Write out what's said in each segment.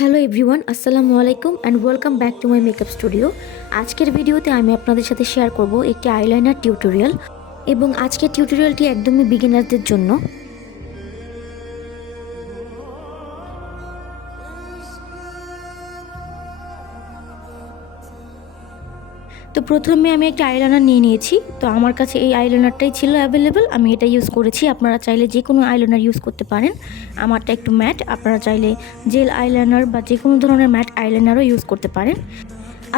Hello everyone, আসসালামু আলাইকুম and welcome back to my makeup studio. আজকের ভিডিওতে আমি আপনাদের সাথে শেয়ার করব একটি আইলাইনার টিউটোরিয়াল, এবং আজকের টিউটোরিয়ালটি একদমই বিগিনারদের জন্য। তো প্রথমে আমি একটা আইলাইনার নিয়ে নিয়েছি। তো আমার কাছে এই আইলাইনারটাই ছিল অ্যাভেলেবেল, আমি এটা ইউজ করেছি। আপনারা চাইলে যে কোনো আইলাইনার ইউজ করতে পারেন। আমারটা একটু ম্যাট, আপনারা চাইলে জেল আইলাইনার বা যে কোনো ধরনের ম্যাট আইলাইনারও ইউজ করতে পারেন।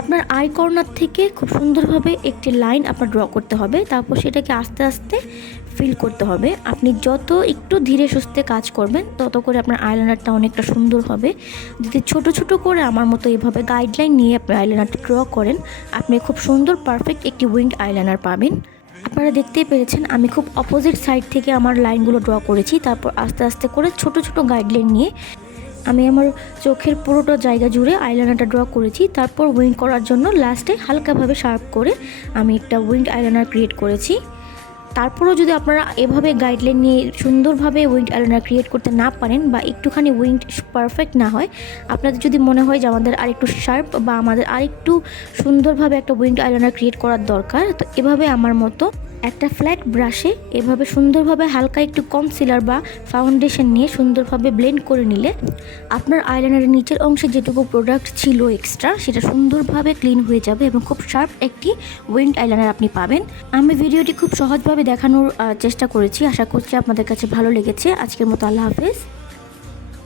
আপনার আই কর্নার থেকে খুব সুন্দরভাবে একটি লাইন আপনার ড্র করতে হবে, তারপর সেটাকে আস্তে আস্তে ফিল করতে হবে। আপনি যত একটু ধীরে সুস্থে কাজ করবেন তত করে আপনার আইলাইনারটা অনেকটা সুন্দর হবে। যদি ছোট ছোট করে আমার মতো এভাবে গাইডলাইন নিয়ে আপনি আইলাইনারটা ড্র করেন, আপনি খুব সুন্দর পারফেক্ট একটি উইংড আইলাইনার পাবেন। আপনারা দেখতেই পেরেছেন আমি খুব অপোজিট সাইড থেকে আমার লাইনগুলো ড্র করেছি। তারপর আস্তে আস্তে করে ছোট ছোট গাইডলাইন নিয়ে আমি আমার চোখের পুরোটা জায়গা জুড়ে আইলাইনারটা ড্র করেছি। তারপর উইং করার জন্য লাস্টে হালকাভাবে শার্প করে আমি একটা উইংড আইলাইনার ক্রিয়েট করেছি। তারপরও যদি আপনারা এভাবে গাইডলাইন নিয়ে সুন্দরভাবে উইংড আইলাইনার ক্রিয়েট করতে না পারেন বা একটুখানি উইংড পারফেক্ট না হয়, আপনাদের যদি মনে হয় যে আমাদের আরেকটু শার্প বা আমাদের আরেকটু সুন্দরভাবে একটা উইংড আইলাইনার ক্রিয়েট করার দরকার, তো এভাবে আমার মতো একটা ফ্ল্যাট ব্রাশে এভাবে সুন্দরভাবে হালকা একটু কনসিলার বা ফাউন্ডেশন নিয়ে সুন্দরভাবে ব্লেন্ড করে নিলে আপনার আইলাইনারের নিচের অংশে যেটুকু প্রোডাক্ট ছিল এক্সট্রা, সেটা সুন্দরভাবে ক্লিন হয়ে যাবে এবং খুব শার্প একটি উইংড আইলাইনার আপনি পাবেন। আমি ভিডিওটি খুব সহজভাবে দেখানোর চেষ্টা করেছি, আশা করছি আপনাদের কাছে ভালো লেগেছে। আজকের মতো আল্লাহ হাফেজ।